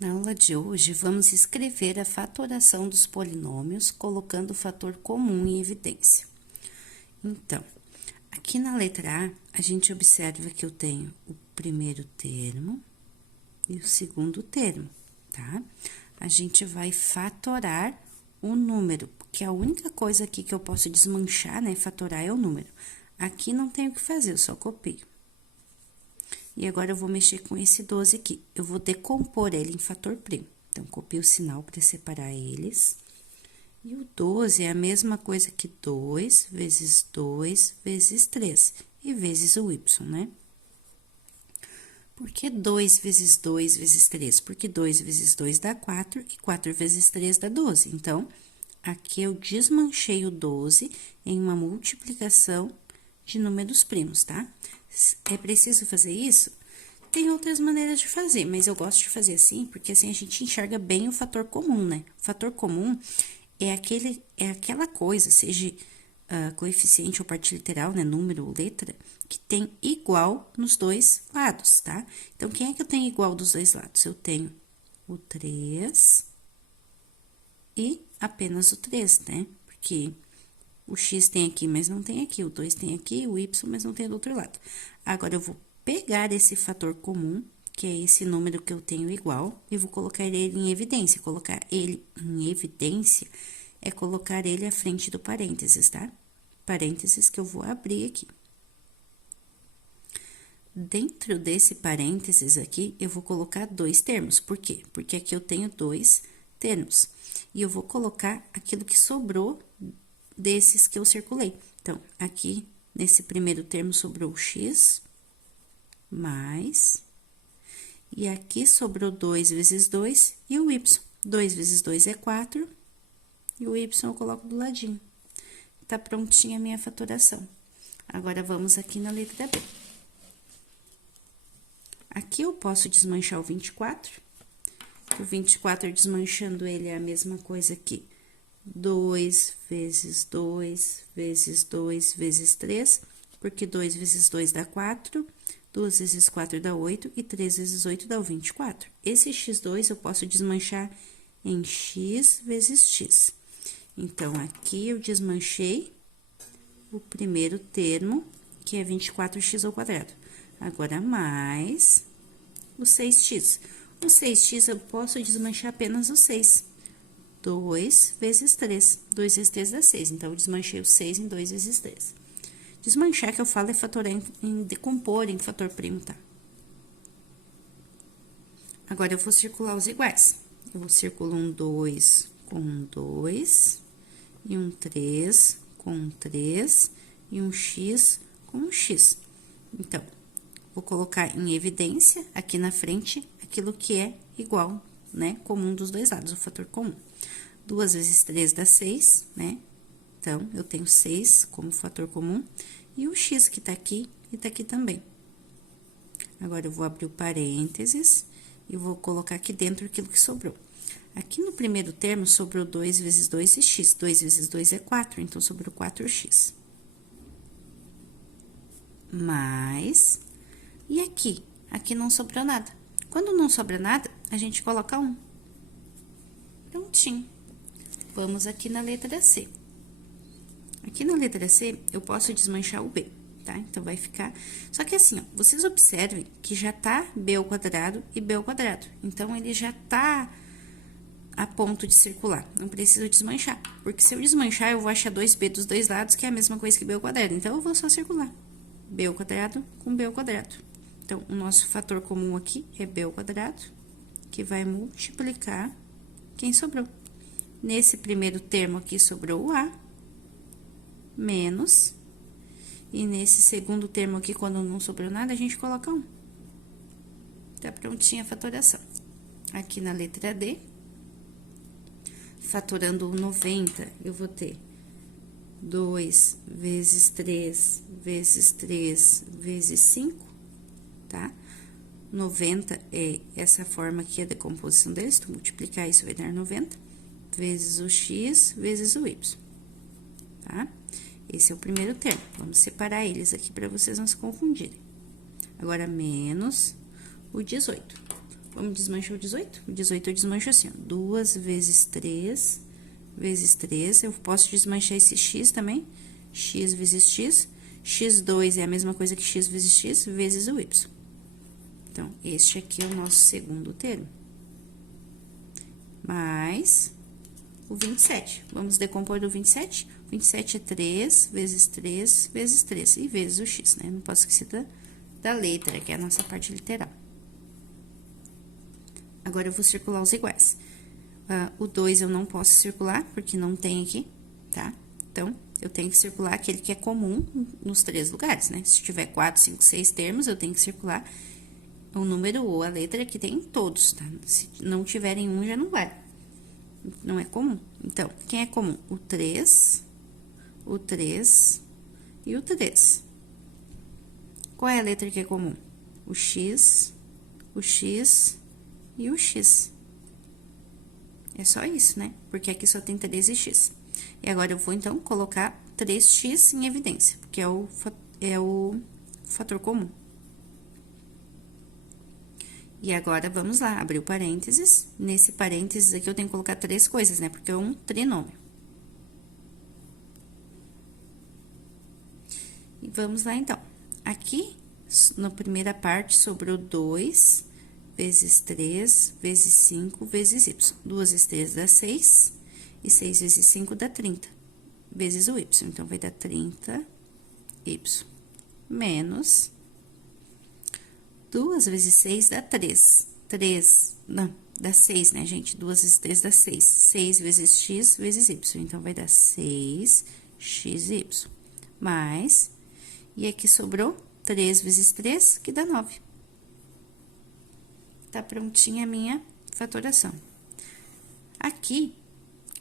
Na aula de hoje, vamos escrever a fatoração dos polinômios, colocando o fator comum em evidência. Então, aqui na letra A, a gente observa que eu tenho o primeiro termo e o segundo termo, tá? A gente vai fatorar o número, porque a única coisa aqui que eu posso desmanchar, né, fatorar é o número. Aqui não tenho o que fazer, eu só copio. E agora, eu vou mexer com esse 12 aqui. Eu vou decompor ele em fator primo. Então, copio o sinal para separar eles. E o 12 é a mesma coisa que 2 vezes 2 vezes 3. E vezes o y, né? Por que 2 vezes 2 vezes 3? Porque 2 vezes 2 dá 4 e 4 vezes 3 dá 12. Então, aqui eu desmanchei o 12 em uma multiplicação de números primos, tá? É preciso fazer isso? Tem outras maneiras de fazer, mas eu gosto de fazer assim, porque assim a gente enxerga bem o fator comum, né? O fator comum é aquela coisa, seja coeficiente ou parte literal, né? Número ou letra, que tem igual nos dois lados, tá? Então, quem é que eu tenho igual dos dois lados? Eu tenho o 3 e apenas o 3, né? Porque o x tem aqui, mas não tem aqui. O 2 tem aqui, o y, mas não tem do outro lado. Agora, eu vou pegar esse fator comum, que é esse número que eu tenho igual, e vou colocar ele em evidência. Colocar ele em evidência é colocar ele à frente do parênteses, tá? Parênteses que eu vou abrir aqui. Dentro desse parênteses aqui, eu vou colocar dois termos. Por quê? Porque aqui eu tenho dois termos. E eu vou colocar aquilo que sobrou desses que eu circulei. Então, aqui, nesse primeiro termo, sobrou o x, mais... E aqui sobrou 2 vezes 2 e o y. 2 vezes 2 é 4, e o y eu coloco do ladinho. Tá prontinha a minha fatoração. Agora, vamos aqui na letra B. Aqui eu posso desmanchar o 24. O 24, desmanchando ele, é a mesma coisa que 2 vezes 2 vezes 2 vezes 3, porque 2 vezes 2 dá 4, 2 vezes 4 dá 8 e 3 vezes 8 dá o 24. Esse x2 eu posso desmanchar em x vezes x. Então, aqui eu desmanchei o primeiro termo, que é 24x ao quadrado. Agora, mais o 6x. O 6x eu posso desmanchar apenas o 6. 2 vezes 3. 2 vezes 3 dá 6. Então, eu desmanchei o 6 em 2 vezes 3. Desmanchar, que eu falo, é fatorar em decompor em fator primo, tá? Agora, eu vou circular os iguais. Eu vou circular um 2 com um 2, e um 3 com um 3, e um x com um x. Então, vou colocar em evidência, aqui na frente, aquilo que é igual, né? Comum dos dois lados, o fator comum. 2 vezes 3 dá 6, né? Então, eu tenho 6 como fator comum, e o x que tá aqui e tá aqui também. Agora, eu vou abrir o parênteses e vou colocar aqui dentro aquilo que sobrou. Aqui no primeiro termo, sobrou 2 vezes 2 e x. 2 vezes 2 é 4, então, sobrou 4x. Mais... E aqui? Aqui não sobrou nada. Quando não sobra nada, a gente coloca 1. Prontinho. Vamos aqui na letra C. Aqui na letra C, eu posso desmanchar o B, tá? Então, vai ficar... Só que assim, ó, vocês observem que já tá B ao quadrado e B ao quadrado. Então, ele já tá a ponto de circular. Não preciso desmanchar. Porque se eu desmanchar, eu vou achar 2B dos dois lados, que é a mesma coisa que B ao quadrado. Então, eu vou só circular. B ao quadrado com B ao quadrado. Então, o nosso fator comum aqui é B ao quadrado, que vai multiplicar quem sobrou. Nesse primeiro termo aqui, sobrou o A, menos, e nesse segundo termo aqui, quando não sobrou nada, a gente coloca 1. Tá prontinha a fatoração. Aqui na letra D, fatorando o 90, eu vou ter 2 vezes 3 vezes 3 vezes 5, tá? 90 é essa forma aqui, a decomposição deles. Se tu multiplicar isso, vai dar 90, vezes o x, vezes o y, tá? Esse é o primeiro termo. Vamos separar eles aqui para vocês não se confundirem. Agora, menos o 18. Vamos desmanchar o 18? O 18 eu desmancho assim, ó. 2 vezes 3 vezes 3. Eu posso desmanchar esse x também. X vezes x. X2 é a mesma coisa que x vezes x vezes o y. Então, este aqui é o nosso segundo termo. Mais o 27. Vamos decompor o 27? O 27 é 3 vezes 3 vezes 3 e vezes o x, né? Não posso esquecer da letra, que é a nossa parte literal. Agora, eu vou circular os iguais. O 2 eu não posso circular, porque não tem aqui, tá? Então, eu tenho que circular aquele que é comum nos 3 lugares, né? Se tiver 4, 5, 6 termos, eu tenho que circular o número ou a letra que tem em todos, tá? Se não tiverem um, já não vai. Não é comum. Então, quem é comum? O 3 e o 3. Qual é a letra que é comum? O x e o x. É só isso, né? Porque aqui só tem 3 e x. E agora, eu vou, então, colocar 3x em evidência, porque é o fator comum. E agora, vamos lá, abrir o parênteses. Nesse parênteses aqui, eu tenho que colocar 3 coisas, né? Porque é um trinômio. E vamos lá, então. Aqui, na primeira parte, sobrou 2 vezes 3 vezes 5 vezes y. 2 vezes 3 dá 6, e 6 vezes 5 dá 30, vezes o y. Então, vai dar 30y, menos 2 vezes 6 dá 3. 3, não, dá 6, né, gente? 2 vezes 3 dá 6. 6 vezes x vezes y. Então, vai dar 6xy. Mais, e aqui sobrou 3 vezes 3, que dá 9. Tá prontinha a minha fatoração. Aqui,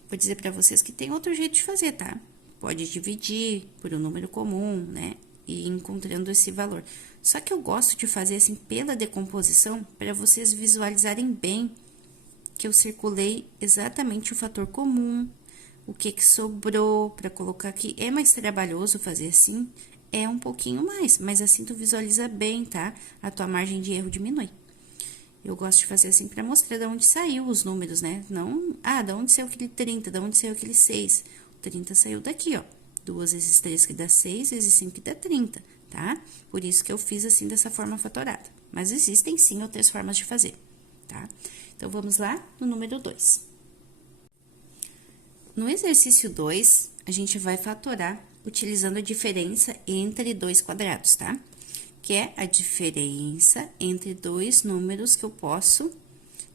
vou dizer pra vocês que tem outro jeito de fazer, tá? Pode dividir por um número comum, né? E ir encontrando esse valor. Só que eu gosto de fazer assim pela decomposição, para vocês visualizarem bem que eu circulei exatamente o fator comum, o que sobrou para colocar aqui. É mais trabalhoso fazer assim, é um pouquinho mais, mas assim tu visualiza bem, tá? A tua margem de erro diminui. Eu gosto de fazer assim para mostrar de onde saiu os números, né? Não, de onde saiu aquele 30, de onde saiu aquele 6. O 30 saiu daqui, ó. 2 vezes 3 que dá 6, vezes 5 que dá 30, tá? Por isso que eu fiz assim dessa forma fatorada. Mas existem sim outras formas de fazer, tá? Então, vamos lá no número 2. No exercício 2, a gente vai fatorar utilizando a diferença entre dois quadrados, tá? Que é a diferença entre dois números que eu posso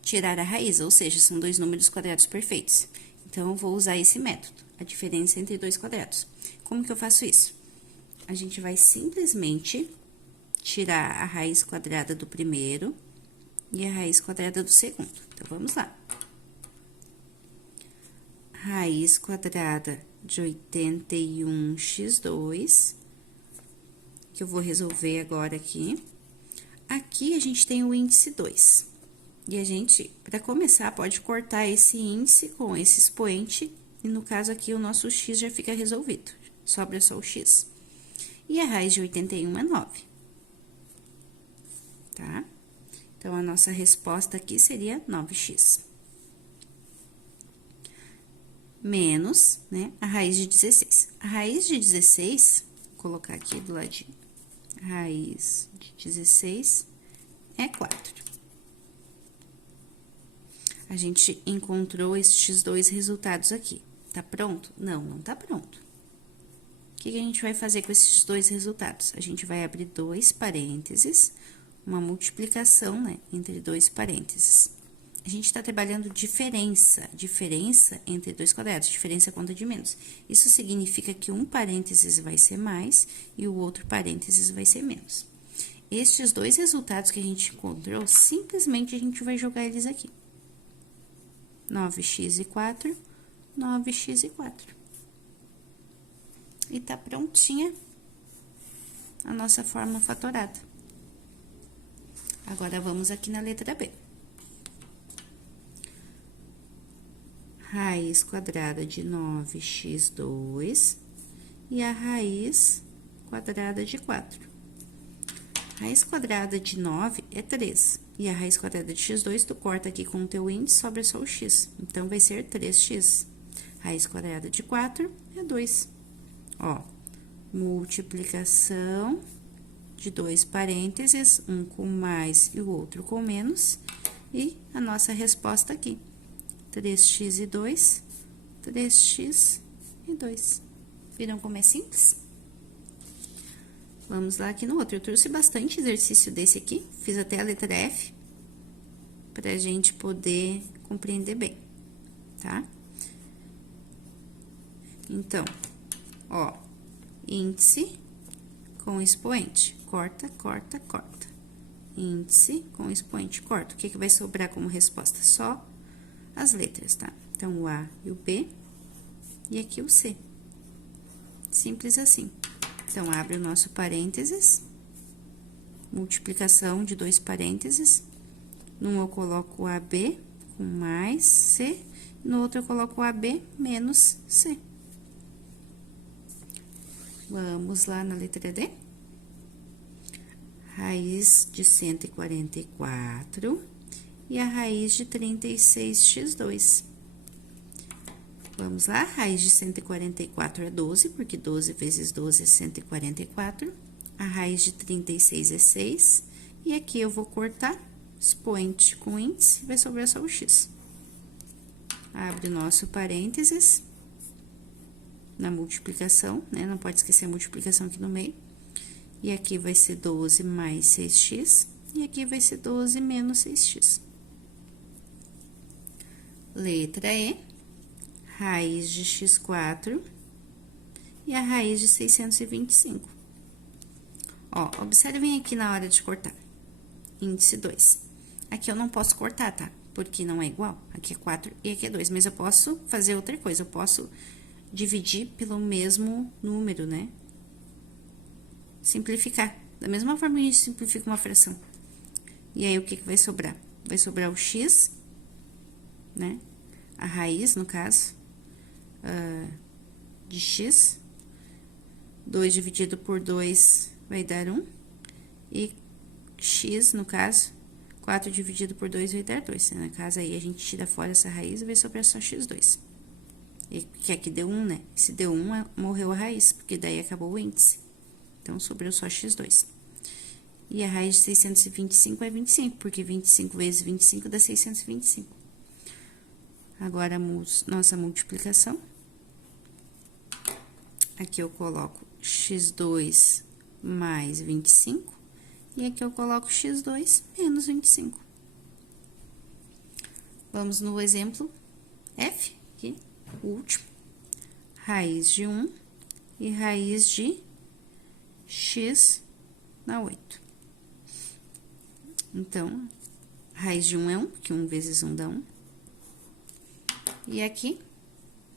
tirar a raiz, ou seja, são dois números quadrados perfeitos. Então, eu vou usar esse método, a diferença entre dois quadrados. Como que eu faço isso? A gente vai simplesmente tirar a raiz quadrada do primeiro e a raiz quadrada do segundo. Então, vamos lá. Raiz quadrada de 81x2, que eu vou resolver agora aqui. Aqui, a gente tem o índice 2. E a gente, para começar, pode cortar esse índice com esse expoente, e no caso aqui, o nosso x já fica resolvido. Sobra só o x. E a raiz de 81 é 9. Tá? Então, a nossa resposta aqui seria 9x. Menos, né, a raiz de 16. A raiz de 16, vou colocar aqui do ladinho. A raiz de 16 é 4. A gente encontrou estes dois resultados aqui. Tá pronto? Não, não tá pronto. O que a gente vai fazer com esses dois resultados? A gente vai abrir dois parênteses, uma multiplicação, né, entre dois parênteses. A gente está trabalhando diferença entre dois quadrados, diferença conta de menos. Isso significa que um parênteses vai ser mais e o outro parênteses vai ser menos. Estes dois resultados que a gente encontrou, simplesmente a gente vai jogar eles aqui. 9x e 4, 9x e 4. E tá prontinha a nossa fórmula fatorada. Agora, vamos aqui na letra B. Raiz quadrada de 9x2 e a raiz quadrada de 4. Raiz quadrada de 9 é 3. E a raiz quadrada de x2, tu corta aqui com o teu índice, sobra só o x. Então, vai ser 3x. Raiz quadrada de 4 é 2. Ó, multiplicação de dois parênteses, um com mais e o outro com menos. E a nossa resposta aqui, 3x e 2, 3x e 2. Viram como é simples? Vamos lá aqui no outro. Eu trouxe bastante exercício desse aqui, fiz até a letra F, pra gente poder compreender bem, tá? Então, ó, índice com expoente, corta, corta, corta. Índice com expoente, corta. O que que vai sobrar como resposta? Só as letras, tá? Então, o A e o B, e aqui o C. Simples assim. Então, abre o nosso parênteses, multiplicação de dois parênteses. Num eu coloco o AB com mais C, no outro eu coloco o AB menos C. Vamos lá na letra D. Raiz de 144 e a raiz de 36x2. Vamos lá, raiz de 144 é 12, porque 12 vezes 12 é 144. A raiz de 36 é 6. E aqui eu vou cortar expoente com índice, vai sobrar só o x. Abre o nosso parênteses na multiplicação, né? Não pode esquecer a multiplicação aqui no meio. E aqui vai ser 12 mais 6x, e aqui vai ser 12 menos 6x. Letra E, raiz de x4 e a raiz de 625. Ó, observem aqui na hora de cortar. Índice 2. Aqui eu não posso cortar, tá? Porque não é igual. Aqui é 4 e aqui é 2, mas eu posso fazer outra coisa, eu posso dividir pelo mesmo número, né? Simplificar. Da mesma forma que a gente simplifica uma fração. E aí, o que que vai sobrar? Vai sobrar o x, né? A raiz, no caso, de x. 2 dividido por 2 vai dar 1. E x, no caso, 4 dividido por 2 vai dar 2. No caso, aí, a gente tira fora essa raiz e vai sobrar só x2. E que aqui deu 1, né? Se deu 1, morreu a raiz, porque daí acabou o índice. Então, sobrou só x2. E a raiz de 625 é 25, porque 25 vezes 25 dá 625. Agora, nossa multiplicação. Aqui eu coloco x2 mais 25. E aqui eu coloco x2 menos 25. Vamos no exemplo F, aqui, o último. Raiz de 1 e raiz de x na 8. Então, raiz de 1 é 1, porque 1 vezes 1 dá 1. E aqui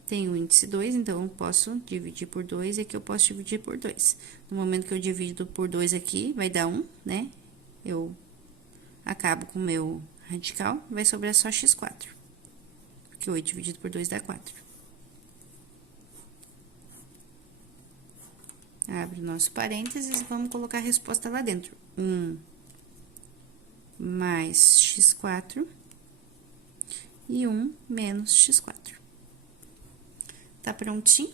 tem o índice 2, então eu posso dividir por 2, e aqui eu posso dividir por 2. No momento que eu divido por 2 aqui, vai dar 1, né? Eu acabo com o meu radical, vai sobrar só x4. Porque 8 dividido por 2 dá 4. Abre o nosso parênteses e vamos colocar a resposta lá dentro. 1 mais x4 e 1 menos x4. Tá prontinho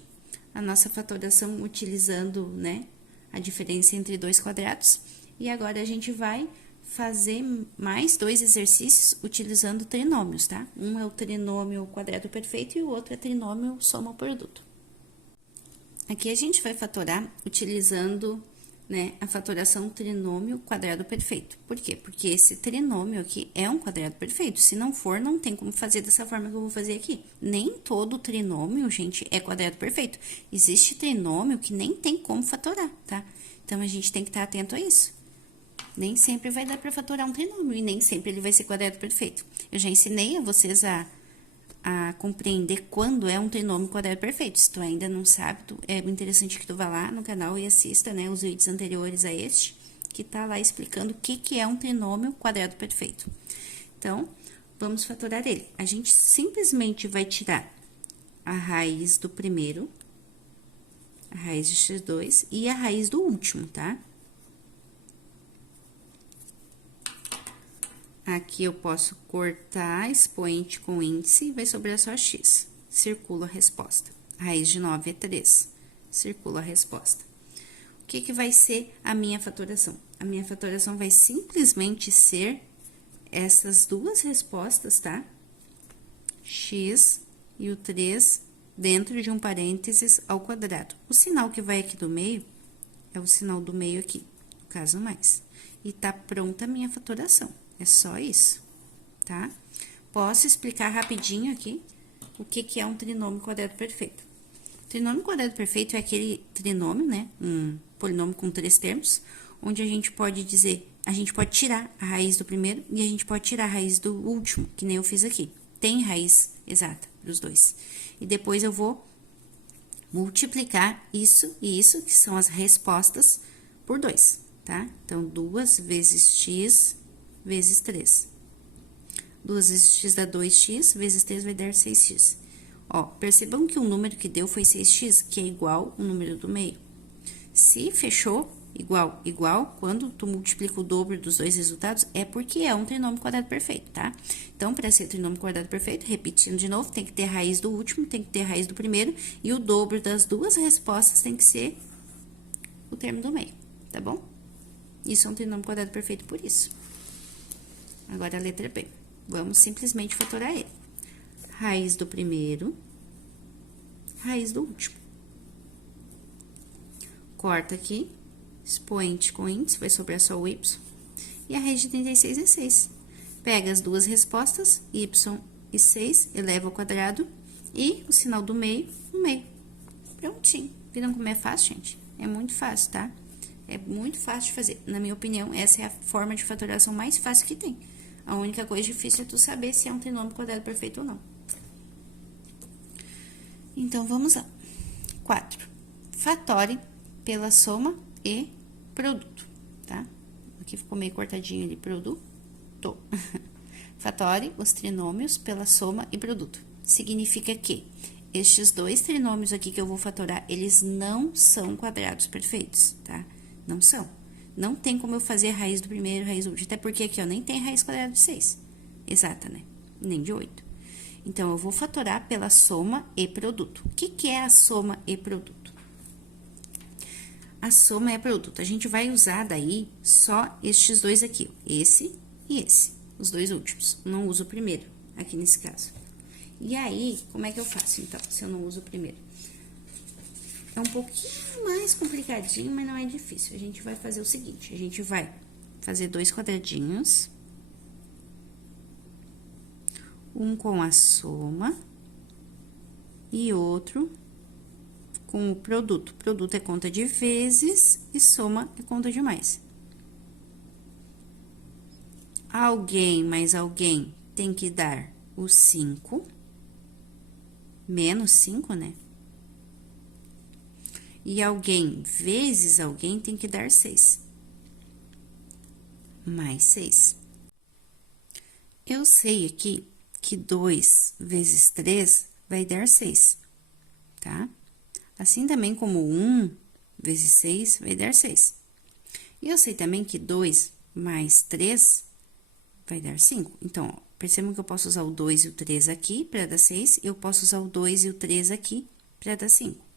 a nossa fatoração utilizando, né, a diferença entre dois quadrados. E agora, a gente vai fazer mais dois exercícios utilizando trinômios, tá? Um é o trinômio quadrado perfeito e o outro é trinômio soma produto. Aqui a gente vai fatorar utilizando, né, a fatoração trinômio quadrado perfeito. Por quê? Porque esse trinômio aqui é um quadrado perfeito. Se não for, não tem como fazer dessa forma que eu vou fazer aqui. Nem todo trinômio, gente, é quadrado perfeito. Existe trinômio que nem tem como fatorar, tá? Então, a gente tem que estar atento a isso. Nem sempre vai dar para fatorar um trinômio e nem sempre ele vai ser quadrado perfeito. Eu já ensinei a vocês a compreender quando é um trinômio quadrado perfeito. Se tu ainda não sabe, é interessante que tu vá lá no canal e assista, né, os vídeos anteriores a este, que tá lá explicando o que é um trinômio quadrado perfeito. Então, vamos fatorar ele. A gente simplesmente vai tirar a raiz do primeiro, a raiz de x2 e a raiz do último, tá? Aqui eu posso cortar expoente com índice e vai sobrar só x. Circula a resposta. Raiz de 9 é 3. Circula a resposta. O que que vai ser a minha fatoração? A minha fatoração vai simplesmente ser essas duas respostas, tá? X e o 3 dentro de um parênteses ao quadrado. O sinal que vai aqui do meio é o sinal do meio aqui, no caso mais. E tá pronta a minha fatoração. É só isso, tá? Posso explicar rapidinho aqui o que que é um trinômio quadrado perfeito. Trinômio quadrado perfeito é aquele trinômio, né? Um polinômio com 3 termos, onde a gente pode dizer, a gente pode tirar a raiz do primeiro e a gente pode tirar a raiz do último, que nem eu fiz aqui. Tem raiz exata dos dois. E depois eu vou multiplicar isso e isso, que são as respostas, por 2, tá? Então, 2 vezes x vezes 3. 2 vezes x dá 2x, vezes 3 vai dar 6x. Ó, percebam que o número que deu foi 6x, que é igual o número do meio. Se fechou igual, igual, quando tu multiplica o dobro dos dois resultados, é porque é um trinômio quadrado perfeito, tá? Então, para ser trinômio quadrado perfeito, repetindo de novo, tem que ter a raiz do último, tem que ter a raiz do primeiro, e o dobro das duas respostas tem que ser o termo do meio, tá bom? Isso é um trinômio quadrado perfeito por isso. Agora, a letra B. Vamos simplesmente fatorar ele. Raiz do primeiro, raiz do último. Corta aqui, expoente com índice, vai sobrar só o y. E a raiz de 36 é 6. Pega as duas respostas, y e 6, eleva ao quadrado, e o sinal do meio, no meio. Prontinho. Viram como é fácil, gente? É muito fácil, tá? É muito fácil de fazer. Na minha opinião, essa é a forma de fatoração mais fácil que tem. A única coisa difícil é tu saber se é um trinômio quadrado perfeito ou não. Então, vamos lá. 4. Fatore pela soma e produto, tá? Aqui ficou meio cortadinho ali, produto. Fatore os trinômios pela soma e produto. Significa que estes dois trinômios aqui que eu vou fatorar, eles não são quadrados perfeitos, tá? Não são. Não tem como eu fazer raiz do primeiro, raiz do último, até porque aqui, ó, nem tem raiz quadrada de 6. Exata, né? Nem de 8. Então, eu vou fatorar pela soma e produto. O que que é a soma e produto? A soma é produto. A gente vai usar daí só estes dois aqui, ó, esse e esse, os dois últimos. Não uso o primeiro, aqui nesse caso. E aí, como é que eu faço, então, se eu não uso o primeiro? É um pouquinho mais complicadinho, mas não é difícil. A gente vai fazer o seguinte, a gente vai fazer dois quadradinhos, um com a soma e outro com o produto. Produto é conta de vezes e soma é conta de mais. Alguém mais alguém tem que dar o 5, menos 5, né? E alguém vezes alguém tem que dar 6. Mais 6. Eu sei aqui que 2 vezes 3 vai dar 6, tá? Assim também como 1 vezes 6 vai dar 6. E eu sei também que 2 mais 3 vai dar 5. Então, ó, percebam que eu posso usar o 2 e o 3 aqui para dar 6, eu posso usar o 2 e o 3 aqui para dar 5.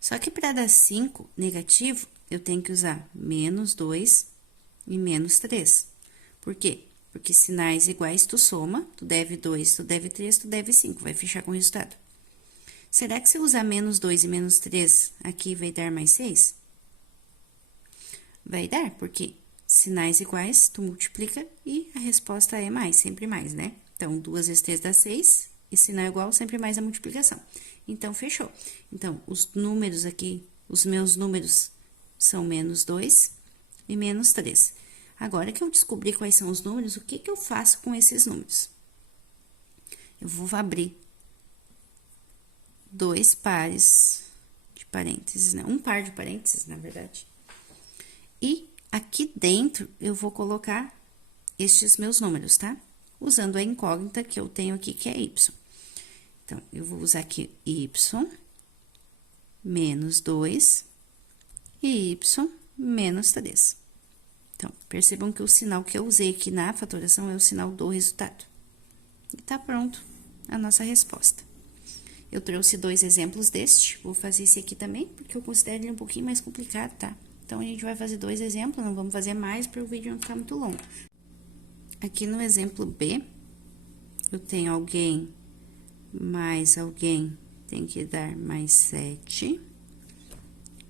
Só que para dar 5 negativo, eu tenho que usar menos 2 e menos 3. Por quê? Porque sinais iguais tu soma, tu deve 2, tu deve 3, tu deve 5, vai fechar com o resultado. Será que se eu usar menos 2 e menos 3 aqui vai dar mais 6? Vai dar, porque sinais iguais tu multiplica e a resposta é mais, sempre mais, né? Então, 2 vezes 3 dá 6, e sinal igual sempre mais a multiplicação. Então, fechou. Então, os números aqui, os meus números são menos 2 e menos 3. Agora que eu descobri quais são os números, o que que eu faço com esses números? Eu vou abrir dois pares de parênteses, né? Um par de parênteses, na verdade. E aqui dentro, eu vou colocar estes meus números, tá? Usando a incógnita que eu tenho aqui, que é y. Então, eu vou usar aqui y menos 2 e y menos 3, Então, percebam que o sinal que eu usei aqui na fatoração é o sinal do resultado. E tá pronto a nossa resposta. Eu trouxe 2 exemplos deste, vou fazer esse aqui também, porque eu considero ele um pouquinho mais complicado, tá? Então, a gente vai fazer 2 exemplos, não vamos fazer mais para o vídeo não ficar muito longo. Aqui no exemplo B, eu tenho alguém mais alguém tem que dar mais 7.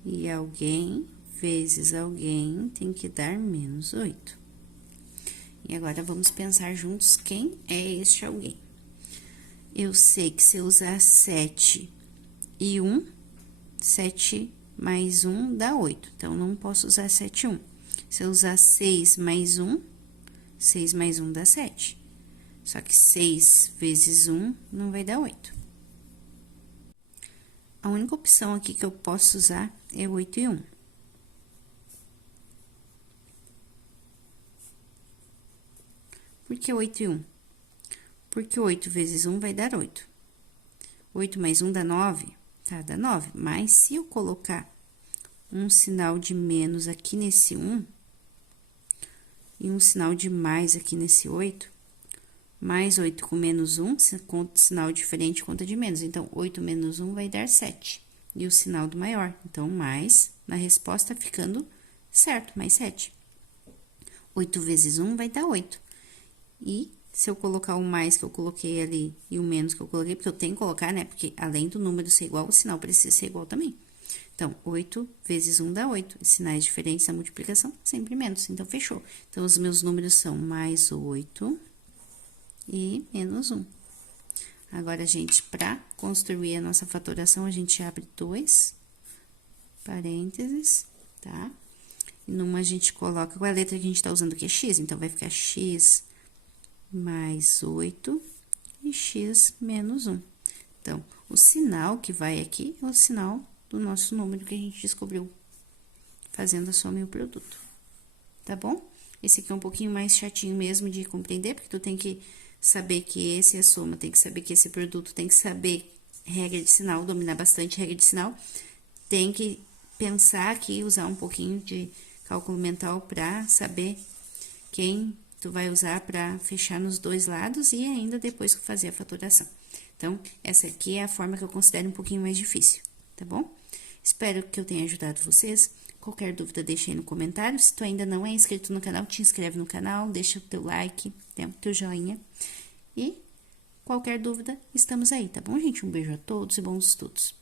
E alguém vezes alguém tem que dar menos 8. E agora, vamos pensar juntos quem é este alguém. Eu sei que se eu usar 7 e 1, 7 mais 1 dá 8. Então, não posso usar 7 e 1. Se eu usar 6 mais 1, 6 mais 1 dá 7. Só que 6 vezes 1 não vai dar 8. A única opção aqui que eu posso usar é 8 e 1. Por que 8 e 1? Porque 8 vezes 1 vai dar 8. 8 mais 1 dá 9? Tá, dá 9. Mas se eu colocar um sinal de menos aqui nesse 1 e um sinal de mais aqui nesse 8, mais 8 com menos 1, sinal diferente conta de menos. Então, 8 menos 1 vai dar 7. E o sinal do maior. Então, mais, na resposta, ficando certo, mais 7. 8 vezes 1 vai dar 8. E se eu colocar o mais que eu coloquei ali e o menos que eu coloquei, porque eu tenho que colocar, né? Porque além do número ser igual, o sinal precisa ser igual também. Então, 8 vezes 1 dá 8. E sinais diferentes da multiplicação, sempre menos. Então, fechou. Então, os meus números são mais 8 e menos 1. Agora, gente, para construir a nossa fatoração, a gente abre 2 parênteses, tá? E numa a gente coloca, qual é a letra que a gente tá usando aqui? É x, então vai ficar x mais 8 e x menos 1. Então, o sinal que vai aqui é o sinal do nosso número que a gente descobriu fazendo a soma e o produto, tá bom? Esse aqui é um pouquinho mais chatinho mesmo de compreender, porque tu tem que saber que esse é a soma, tem que saber que esse produto, tem que saber regra de sinal, dominar bastante regra de sinal, tem que pensar aqui, usar um pouquinho de cálculo mental para saber quem tu vai usar para fechar nos dois lados e ainda depois fazer a fatoração. Então, essa aqui é a forma que eu considero um pouquinho mais difícil, tá bom? Espero que eu tenha ajudado vocês. Qualquer dúvida, deixa aí no comentário. Se tu ainda não é inscrito no canal, te inscreve no canal, deixa o teu like, o teu joinha. E qualquer dúvida, estamos aí, tá bom, gente? Um beijo a todos e bons estudos.